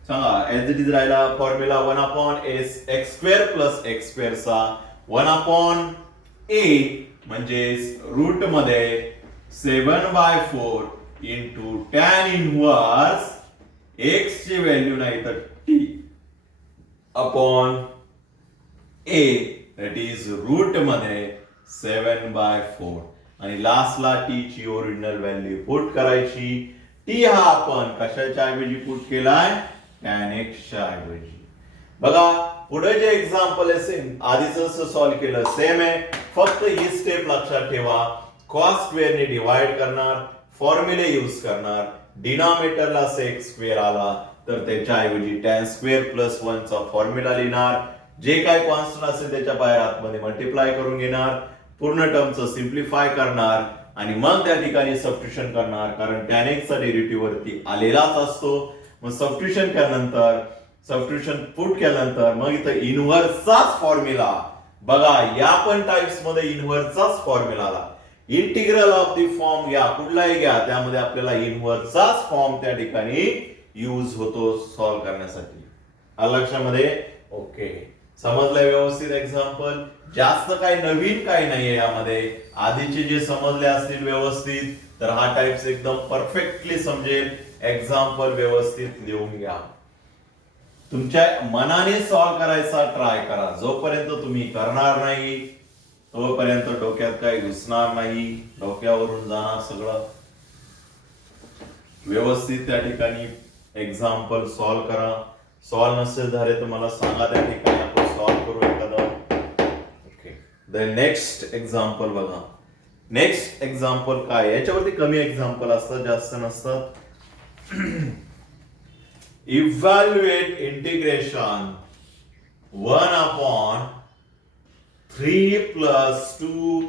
सांगा एज इट इज राहिला formula 1/x square plus x square चा 1/a म्हणजे रूट मध्ये 7/4 इंटू tan इनव्हर्स x ची व्हॅल्यू नाही तर t upon a that is root मध्ये 7/4 आणि लास्टला टी ची ओरिजिनल व्हॅल्यू पुट करायची. टी हा आपण कशाच्या ऐवजी पुट केलाय tan x च्या ऐवजी. बघा पुढे जे एक्झाम्पल आहे सेम आधीच सॉल्व्ह केलं सेम आहे, फक्त ही स्टेप लक्षात ठेवा. cos स्क्वेअर ने डिवाइड करणार, फॉर्म्युले यूज करणार. डिनॉमिनेटरला sec स्क्वेअर आला तर त्याच्या ऐवजी tan स्क्वेअर प्लस 1 चा फॉर्म्युला लिहिणार. जे काय कॉन्स्टंट असेल त्याच्या बाहेर आतमध्ये मल्टिप्लाय करून घेणार, पूर्ण टर्मचं सिम्प्लिफाय करणार आणि मग त्या ठिकाणी सबस्टिट्यूशन करणार, कारण tan x चा डेरिव्हेटिव्ह वरती आलेलाच असतो. मग सबस्टिट्यूशन पुट केल्यानंतर मग इथं इनव्हर्सचाच फॉर्म्युला. बघा या पण टाइप्स मध्ये इनव्हर्सचाच फॉर्म्युला आला. इंटिग्रल ऑफ द फॉर्म या कुठलाही घ्या, त्यामध्ये आपल्याला इनव्हर्सचाच फॉर्म त्या ठिकाणी यूज होतो सॉल्व्ह करण्यासाठी. लक्षामध्ये ओके समजलंय व्यवस्थित. एक्झाम्पल जास्त काही नवीन काही नाहीये यामध्ये, आधीचे जे समजले असतील व्यवस्थित तर हा टाइप्स एकदम परफेक्टली समजेल. एक्झाम्पल व्यवस्थित लिहून घ्या, तुमच्या मनाने सॉल्व्ह करायचा ट्राय करा. जोपर्यंत तुम्ही करणार नाही तोपर्यंत डोक्यात काही घुसणार नाही, डोक्यावरून जाणार सगळं. व्यवस्थित त्या ठिकाणी एक्झाम्पल सॉल्व्ह करा. सॉल्व्ह नसेल झाले तर मला सांगा, त्या ठिकाणी आपण सॉल्व्ह करू एखादं. ओके द नेक्स्ट एक्झाम्पल बघा. नेक्स्ट एक्झाम्पल काय, याच्यावरती कमी एक्झाम्पल असतात, जास्त नसतात. Evaluate integration 1/3 plus 2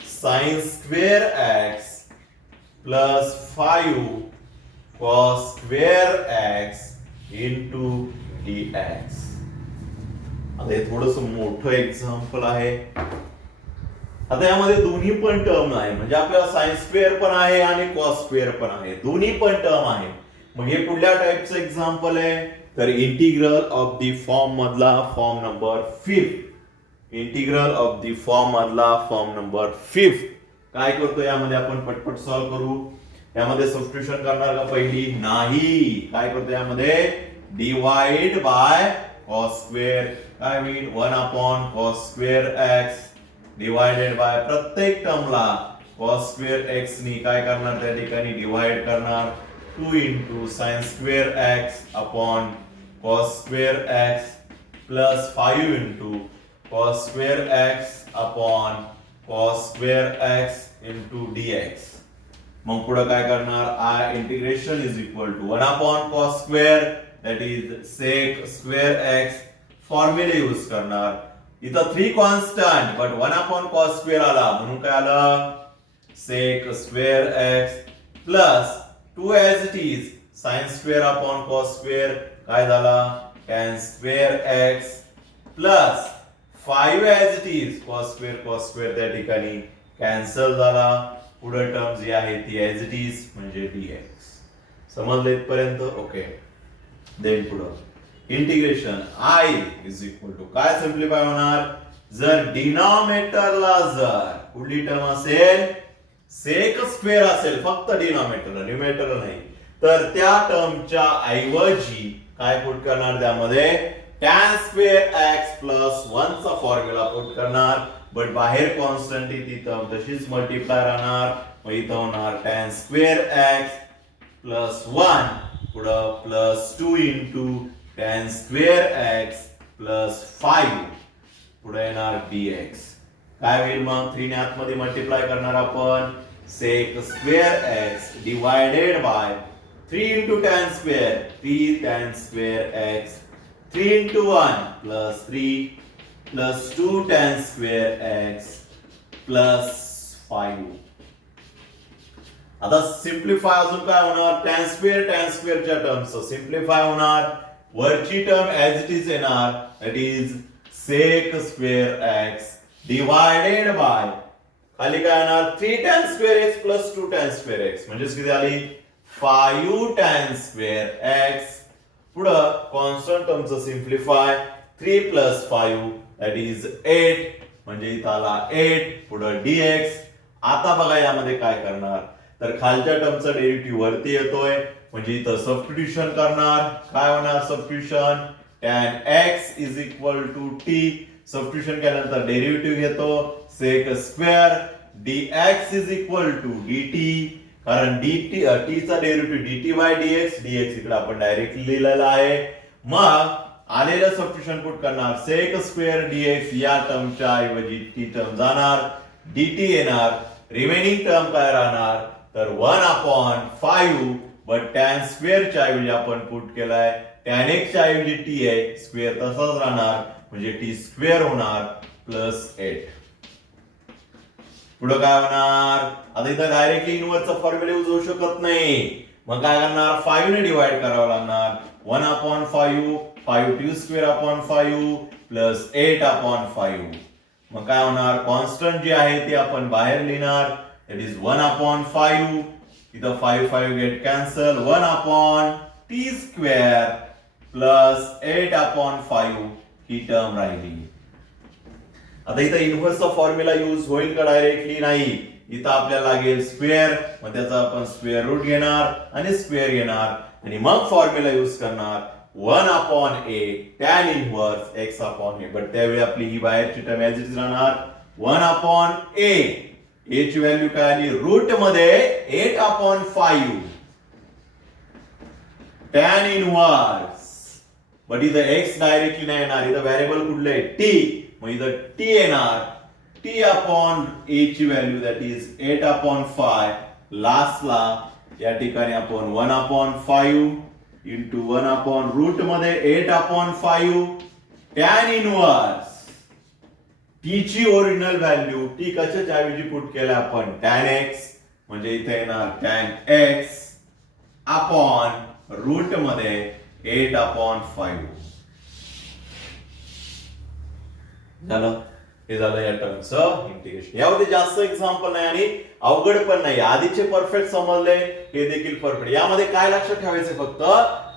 sin square x plus 5 cos square x into dx. आता हे थोडस मोठं एक्झाम्पल आहे. आता यामध्ये दोन्ही पण टर्म आहे, म्हणजे आपल्याला साइन स्क्वेअर पण आहे आणि कॉस स्क्वेअर पण आहे, दोन्ही पण टर्म आहे. मग हे कुठल्या टाइपचं एक्झाम्पल आहे तर इंटिग्रल ऑफ द फॉर्म मधला form number 5. Integral of the form मधला फॉर्म नंबर 5. काय करतो यामध्ये आपण पटपट सॉल्व्ह करू. यामध्ये सबस्टिट्यूशन करणार का पहिली, नाही. काय करतो यामध्ये डिवाइड बाय कॉस स्क्वेअर. काय होईल 1/cos square x divided bye प्रत्येक टर्मला cos स्क्वेअर x नी काय करणार त्या ठिकाणी डिवाइड करणार 2 into sin square x upon cos square x plus 5 into cos square x upon cos square x into dx. मग पुढे काय करणार integration is equal to 1/cos square that is sec square x formula use करणार. इथं 3 कॉन्स्टंट बट 1/cos स्क्वेअर आला म्हणून काय आलं sec square x plus 2 as it is sin square upon cos square काय झाला tan square x plus 5 as it is cos square त्या ठिकाणी कॅन्सल झाला. पुढे टर्म जी आहे ती as it is म्हणजे dx. समजले इथपर्यंत ओके. देन पुढे integration I is equal to काय सिम्प्लिफाय होणार, जर डिनॉमिनेटरला जर कुठली टर्म असेल सेक स्क्वेअर असेल फक्त डिनॉमिनेटरला न्यूमरेटरला नाही, तर त्या टर्मच्या ऐवजी काय पुट करणार त्यामध्ये tan स्क्वेअर x प्लस 1 चा फॉर्म्युला पुट करणार. बट बाहेर कॉन्स्टंट ती टर्म तशीच मल्टिप्लाय राहणार. मग इथं होणार tan स्क्वेअर x प्लस 1 पुढे plus 2 into tan square x plus 5 पुढे येणार dx. काय होईल मग 3 ने आतमध्ये मल्टिप्लाय करणार आपण sec square x divided bye 3 into tan square 3 tan square x 3 into 1 plus 3 plus 2 tan square x plus 5. आता सिम्प्लिफाय अजून काय होणार tan स्क्वेअरच्या टर्म्स सिम्प्लिफाय होणार. वरची टर्म ऍज इट इज येणार that is sec square x divided by खाली काय येणार 3 tan square x plus 2 tan square x म्हणजे किती आली 5 tan स्क्वेअर x. पुढे कॉन्स्टंट टर्मचं सिम्प्लिफाय 3 plus 5 दॅट इज 8 म्हणजे इथं आला 8 पुढे dx. आता बघा यामध्ये काय करणार तर खालच्या टर्मचा डेरिव्हेटिव्ह वरती येतोय म्हणजे इथं सबस्टिट्यूशन करणार. काय होणार substitution tan x is equal to t, substitution केल्यानंतर डेरिव्हेटिव्ह घेतो sec square dx is equal to dt, कारण dt t चा derivative dt by dx, dx इकडे आपण डायरेक्टली लिहिलेला आहे. मग आलेलं सबस्टिट्यूशन पुट करणार सेक स्क्वेअर dx, या टर्मच्या ऐवजी ती टर्म जाणार, dt येणार, रिमेनिंग टर्म काय राहणार तर 1/5, बट टॅन स्क्वेअरच्या ऐवजी आपण पुट केलाय टॅन x च्या ऐवजी t आहे, स्क्वेअर तसाच राहणार म्हणजे t स्क्वेअर होणार प्लस 8. पुढे काय होणार, आता इथं डायरेक्टली इनव्हर्सचा फॉर्म्युला यूज होऊ शकत नाही, मग काय करणार 5 ने डिवाइड करावं लागणार, 1/5 5t स्क्वेअर अपॉन 5 प्लस 8/5. मग काय होणार, कॉन्स्टंट जी आहे ती आपण बाहेर लिहिणार, दॅट इज 1/5, इथं 5 get cancel, 1/t square plus 8/5 ही टर्म राहिली. आता इथं इनव्हर्सचा फॉर्म्युला यूज होईल का डायरेक्टली, नाही, इथं आपल्याला लागेल स्क्वेअर, मग त्याचा आपण स्क्वेअर रूट घेणार आणि स्क्वेअर घेणार आणि मग फॉर्म्युला यूज करणार 1/a tan inverse x/a, but त्यावेळी आपली ही बाहेरची टर्म ऍज इट इज राहणार 1/a, a ची व्हॅल्यू काय आली रूट मध्ये 8/5 tan इनव्हर्स, बट इथं x डायरेक्टली नाही येणार, इथं व्हेरिएबल कुठले t, मग इथं t येणार, t अपॉन a ची व्हॅल्यू दॅट इज 8/5, लास्टला या ठिकाणी आपण 1/5 इंटू 1 रूट मध्ये 8/5 टॅन इनव्हर्स t ची ओरिजिनल व्हॅल्यू t कशाच्या ऐवजी पुट केलं आपण टॅन x, म्हणजे इथे येणार टॅन x अपॉन रूट मध्ये 8/5 झालं. हे झालं या टर्मचं इंटिग्रेशन. यामध्ये जास्त एक्झाम्पल नाही आणि अवघड पण नाही, आधीचे परफेक्ट समजले हे देखील परफेक्ट. यामध्ये काय लक्षात ठेवायचं, फक्त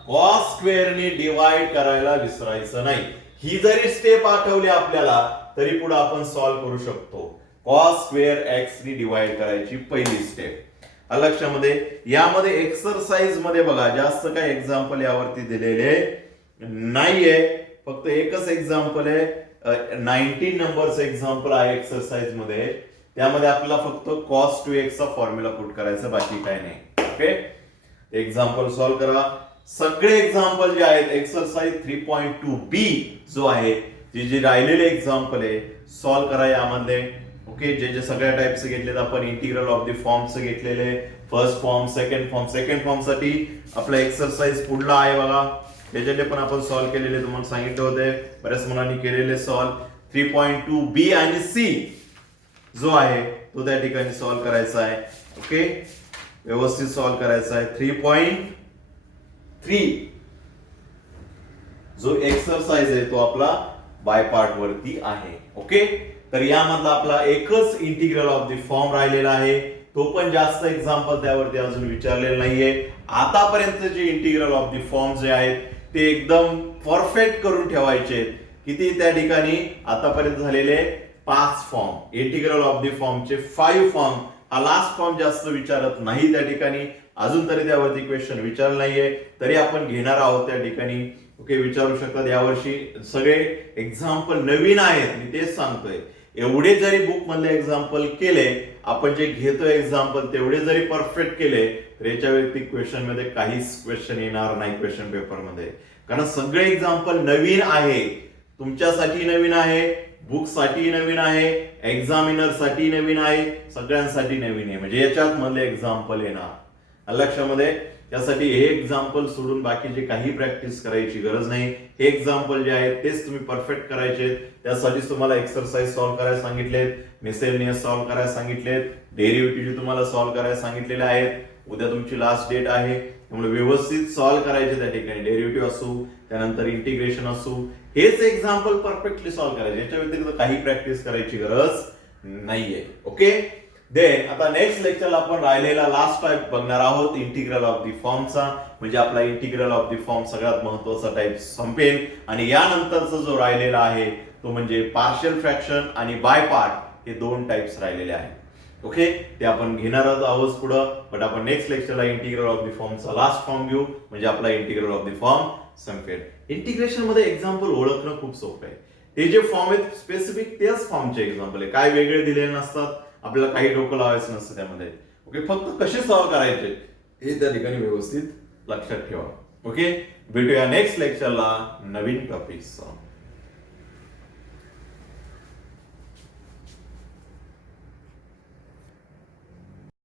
कॉस स्क्वेअरने डिवाइड करायला विसरायचं नाही. ही जरी स्टेप आठवली आपल्याला तरी पुढे आपण सॉल्व्ह करू शकतो. कॉस स्क्वेअर एक्स ने डिवाइड करायची पहिली स्टेप लक्षामध्ये. यामध्ये एक्सरसाइज मध्ये बघा जास्त काही एक्झाम्पल यावरती दिलेले नाहीये, फक्त एकच एक्झाम्पल आहे, 19 नंबरचं एक्झाम्पल आहे एक्सरसाइज मध्ये, त्यामध्ये आपल्याला फक्त cos 2x चा फॉर्म्युला पुट करायचा, बाकी काय नाही. ओके, एक्झाम्पल सॉल्व्ह करा. सगळे एक्झाम्पल जे आहेत एक्सरसाइज 3.2b जो आहे, जे राहिलेले एक्झाम्पल आहे सॉल्व्ह करा यामध्ये. ओके, जे सगळ्या टाइपचे घेतलेत आपण, इंटिग्रल ऑफ द फॉर्म्स घेतलेले, फर्स्ट फॉर्म, सेकंड फॉर्म साठी आपला एक्सरसाइज पुढला आहे बघा, त्याच्याने पण आपण सॉल्व्ह केलेले तुम्हाला सांगितले होते, बऱ्याच मुलांनी केलेले सॉल्व्ह. 3.2b आणि c जो आहे तो त्या ठिकाणी सॉल्व्ह करायचा आहे. ओके, व्यवस्थित सॉल्व्ह करायचा आहे. 3.3 जो एक्सरसाइज आहे तो आपला बाय पार्ट वरती आहे. ओके, तर यामधला आपला एकच इंटिग्रल ऑफ द फॉर्म राहिलेला आहे, तो पण जास्त एक्झाम्पल त्यावरती अजून विचारलेलं नाहीये. आतापर्यंत जे इंटिग्रल ऑफ द फॉर्म जे आहेत ते एकदम परफेक्ट करून ठेवायचे. किती त्या ठिकाणी आतापर्यंत झालेले 5 फॉर्म, इंटिग्रल ऑफ द फॉर्मचे 5 फॉर्म. हा लास्ट फॉर्म जास्त विचारत नाही त्या ठिकाणी, अजून तरी त्यावरती क्वेश्चन विचारलं नाहीये, तरी आपण घेणार आहोत त्या ठिकाणी. ओके, विचारू शकतात. यावर्षी सगळे एक्झाम्पल नवीन आहेत, मी तेच सांगतोय. एवढे जरी बुक मधले एक्झाम्पल केले आपण, जे घेतोय एक्झाम्पल तेवढे जरी परफेक्ट केले तर याच्या व्यतिरिक्त क्वेश्चन मध्ये काहीच क्वेश्चन येणार नाही क्वेश्चन पेपर मध्ये, कारण सगळे एक्झाम्पल नवीन आहे, तुमच्यासाठी नवीन आहे, बुक साठी नवीन आहे, एक्झामिनर साठी नवीन आहे, सगळ्यांसाठी नवीन आहे. म्हणजे याच्यात मधले एक्झाम्पल येणार लक्षामध्ये. त्यासाठी हे एक्झाम्पल सोडून बाकीचे काही प्रॅक्टिस करायची गरज नाही. हे एक्झाम्पल जे आहेत तेच तुम्ही परफेक्ट करायचे. त्यासाठीच तुम्हाला एक्सरसाइज सॉल्व्ह करायला सांगितलेत, मिसलेनियस सॉल्व्ह करायला सांगितलेत, डेरिव्हेटिव्ह तुम्हाला सॉल्व्ह करायला सांगितलेले आहेत. उद्या तुमची लास्ट डेट आहे, त्यामुळे व्यवस्थित सॉल्व्ह करायचे त्या ठिकाणी. डेरिव्हेटिव्ह असू, त्यानंतर इंटिग्रेशन असू, हेच एक्झाम्पल परफेक्टली सॉल्व्ह करायचे. याच्या व्यतिरिक्त काही प्रॅक्टिस करायची गरज नाहीये. ओके, देन आता नेक्स्ट लेक्चरला आपण राहिलेला लास्ट टाइप बघणार आहोत इंटिग्रल ऑफ द फॉर्मचा. म्हणजे आपला इंटिग्रल ऑफ द फॉर्म सगळ्यात महत्त्वाचा टाइप संपेल आणि यानंतरचा जो राहिलेला आहे तो म्हणजे पार्शियल फ्रॅक्शन आणि बाय पार्ट, हे 2 टाइप्स राहिलेले आहेत. ओके ते आपण घेणार आहोत पुढं, बट आपण नेक्स्ट लेक्चरला इंटिग्रल ऑफ द फॉर्मचा लास्ट फॉर्म घेऊ, म्हणजे आपला इंटिग्रल ऑफ द फॉर्म संपेल. इंटिग्रेशन मध्ये एक्झाम्पल ओळखणं खूप सोपं आहे. ते जे फॉर्म आहेत स्पेसिफिक तेच फॉर्मचे एक्झाम्पल आहे, काय वेगळे दिलेले नसतात, आपल्याला काही डोकं लावायचं नसतं त्यामध्ये. ओके, फक्त कसे सॉल्व्ह करायचे हे त्या ठिकाणी व्यवस्थित लक्षात ठेवा. ओके, भेटूया नेक्स्ट लेक्चरला नवीन टॉपिक.